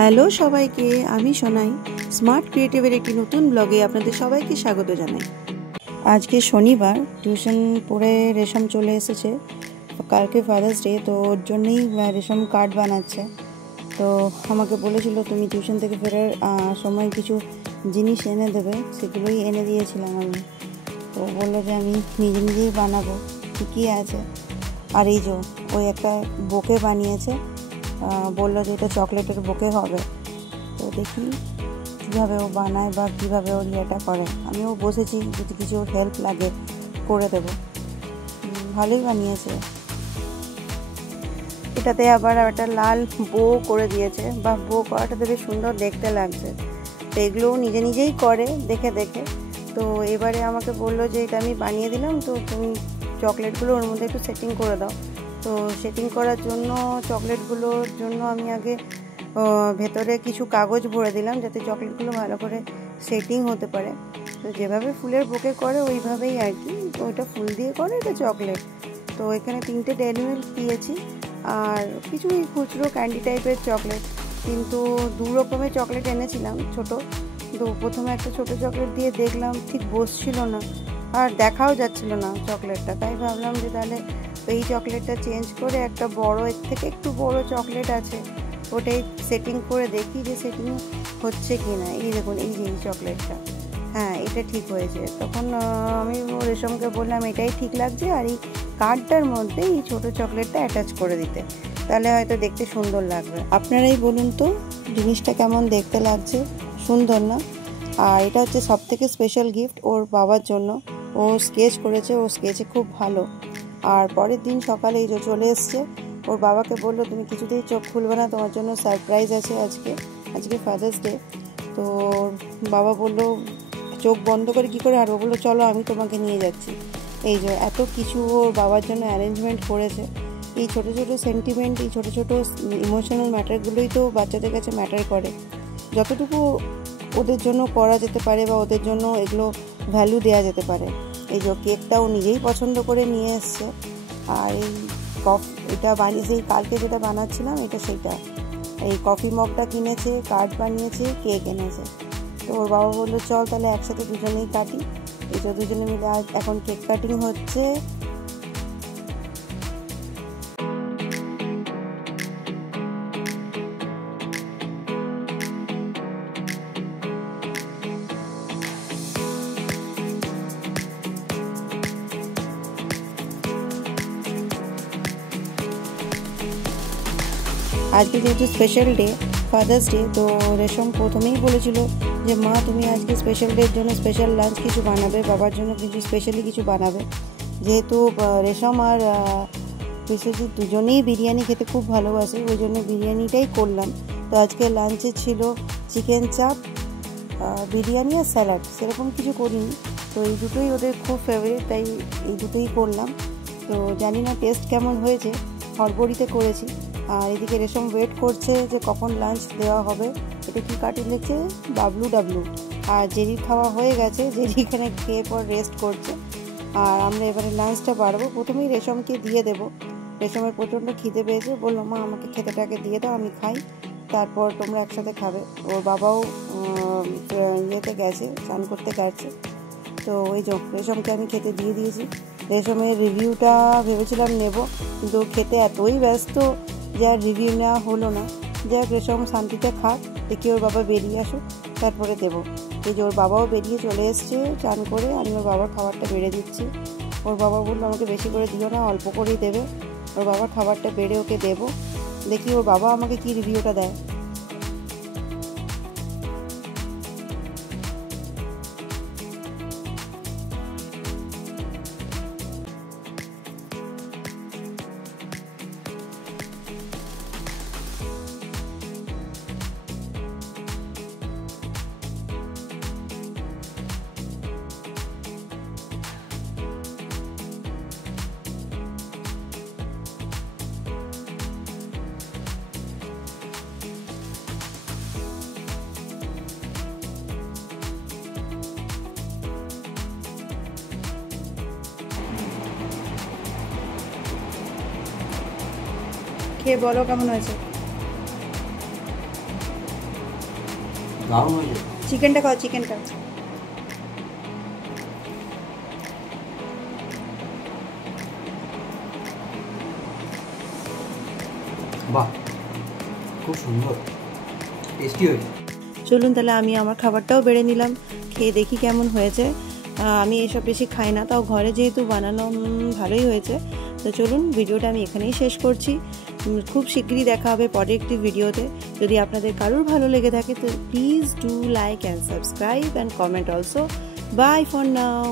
Hello সবাইকে, আমি Sonai smart ক্রিয়েটিভের একটি নতুন ব্লগে আপনাদের সবাইকে স্বাগত জানাই। আজকে শনিবার, টিউশন পড়ে রেশম চলে এসেছে। কালকে ফাদার্স ডে, তো ওর জন্যই রেশম কার্ড বানাচ্ছে। তো আমাকে বলেছিল তুমি টিউশন থেকে ফেরার সময় কিছু জিনিস এনে দেবে, সেগুলোই এনে দিয়েছিলাম আমি। তো বললো যে আমি নিজে নিজেই বানাবো, ঠিকই আছে। আর এই যে ওই একটা বোকে বানিয়েছে, বললো যে এটা চকলেটের বোকে হবে। তো দেখি কীভাবে ও বানায় বা কীভাবে ও ইয়েটা করে। আমিও বসেছি, যদি কিছু ওর হেল্প লাগে করে দেবো। ভালোই বানিয়েছে। এটাতে আবার একটা লাল বো করে দিয়েছে, বা বো করাটা বেশ সুন্দর দেখতে লাগছে। তো এগুলোও নিজে নিজেই করে দেখে দেখে। তো এবারে আমাকে বললো যে এটা আমি বানিয়ে দিলাম, তো তুমি চকলেটগুলো ওর মধ্যে একটু সেটিং করে দাও। তো সেটিং করার জন্য চকলেটগুলোর জন্য আমি আগে ভেতরে কিছু কাগজ ভরে দিলাম, যাতে চকলেটগুলো ভালো করে সেটিং হতে পারে। তো যেভাবে ফুলের বুকে করে ওইভাবেই আর কি। তো ওইটা ফুল দিয়ে করে, এটা চকলেট। তো এখানে 3টে ডেইরি মিল্ক দিয়েছি, আর কিছু খুচরো ক্যান্ডি টাইপের চকলেট। কিন্তু 2 রকমের চকলেট এনেছিলাম ছোট। তো প্রথমে একটা ছোট চকলেট দিয়ে দেখলাম ঠিক বসছিল না, আর দেখাও যাচ্ছিল না চকলেটটা। তাই ভাবলাম যে তাহলে এই চকলেটটা চেঞ্জ করে একটা বড়, এর থেকে একটু বড় চকলেট আছে, ওটাই সেটিং করে দেখি যে সেটিং হচ্ছে কি না। এই দেখুন, এই যে এই চকলেটটা, হ্যাঁ এটা ঠিক হয়েছে। তখন আমি রেশমকে বললাম এটাই ঠিক লাগছে, আর এই কার্ডটার মধ্যে এই ছোটো চকলেটটা অ্যাটাচ করে দিতে, তাহলে হয়তো দেখতে সুন্দর লাগবে। আপনারাই বলুন তো জিনিসটা কেমন দেখতে লাগছে, সুন্দর না? আর এটা হচ্ছে সবথেকে স্পেশাল গিফট ওর বাবার জন্য। ও স্কেচ করেছে, ও স্কেচে খুব ভালো। আর পরের দিন সকালে এই যে চলে এসছে। ওর বাবাকে বললো তুমি কিছুতেই চোখ খুলবে না, তোমার জন্য সারপ্রাইজ আছে আজকে ফাদার্স ডে। তো বাবা বললো চোখ বন্ধ করে কী করে, আর ও বললো চলো আমি তোমাকে নিয়ে যাচ্ছি। এই যে এত কিছু ওর বাবার জন্য অ্যারেঞ্জমেন্ট করেছে। এই ছোটো ছোটো সেন্টিমেন্ট, এই ছোটো ছোটো ইমোশনাল ম্যাটারগুলোই তো বাচ্চাদের কাছে ম্যাটার করে। যতটুকু ওদের জন্য করা যেতে পারে বা ওদের জন্য এগুলো ভ্যালু দেওয়া যেতে পারে। এই যে কেকটাও নিজেই পছন্দ করে নিয়ে এসছে। আর এই এটা বানিয়েছে, এই কালকে যেটা বানাচ্ছিলাম এটা সেইটা। এই কফি মগটা কিনেছে, কার্ড বানিয়েছে, কেক এনেছে। তো ওর বাবা বললো চল তাহলে একসাথে দুজনেই কাটি। এই যে দুজনে মিলে আজ এখন কেক কাটিং হচ্ছে। আজকে যেহেতু স্পেশাল ডে, ফাদার্স ডে, তো রেশম প্রথমেই বলেছিল যে মা তুমি আজকে স্পেশাল ডের জন্য স্পেশাল লাঞ্চ কিছু বানাবে, বাবার জন্য কিছু স্পেশালি কিছু বানাবে। যেহেতু রেশম আর বিশ্বজিৎ দুজনেই বিরিয়ানি খেতে খুব ভালোবাসে, ওই জন্য বিরিয়ানিটাই করলাম। তো আজকে লাঞ্চে ছিল চিকেন চাপ, বিরিয়ানি আর স্যালাড, সেরকম কিছু করিনি। তো এই দুটোই ওদের খুব ফেভারিট, তাই এই দুটোই করলাম। তো জানি না টেস্ট কেমন হয়েছে, হড়বড়িতে করেছি। আর এদিকে রেশম ওয়েট করছে যে কখন লাঞ্চ দেওয়া হবে। এটা কি কার্টুন দেখছে, বাবলু ডাবলু। আর জেরির খাওয়া হয়ে গেছে, জেরি এখানে খেয়ে পর রেস্ট করছে। আর আমরা এবারে লাঞ্চটা বাড়বো। প্রথমেই রেশমকে দিয়ে দেবো। রেশমের প্রচণ্ড খিদে পেয়েছে, বললো মা আমাকে খেতেটাকে দিয়ে দাও, আমি খাই, তারপর তোমরা একসাথে খাবে। ওর বাবাও ইয়েতে গেছে, স্নান করতে গেছে। তো ওই যে রেশমকে আমি খেতে দিয়ে দিয়েছি। রেশমের রিভিউটা ভেবেছিলাম নেব, কিন্তু খেতে এতই ব্যস্ত যে আর রিভিউ নেওয়া হলো না। যাক, রেশম শান্তিতে খাক, দেখি ওর বাবা বেরিয়ে আসুক, তারপরে দেবো। এই যে ওর বাবাও বেরিয়ে চলে এসছে চান করে। আমি ওর বাবার খাবারটা বেড়ে দিচ্ছি। ওর বাবা বললো আমাকে বেশি করে দিও না, অল্প করেই দেবে। ওর বাবার খাবারটা বেড়ে ওকে দেবো, দেখি ওর বাবা আমাকে কি রিভিউটা দেয়। খেয়ে বলো কেমন হয়েছে। চিকেনটা খাও, চিকেনটা। বাহ, খুব সুন্দর, টেস্টি হয়েছে। চলুন তাহলে আমি আমার খাবারটাও বেড়ে নিলাম, খেয়ে দেখি কেমন হয়েছে। আমি এসব বেশি খাই না, তাও ঘরে যেহেতু বানানো ভালোই হয়েছে। তো চলুন ভিডিওটা আমি এখানেই শেষ করছি। খুব শিগগিরই দেখা হবে পরের একটি ভিডিওতে। যদি আপনাদের কারোর ভালো লেগে থাকে তো please do like and subscribe and comment also. Bye for now.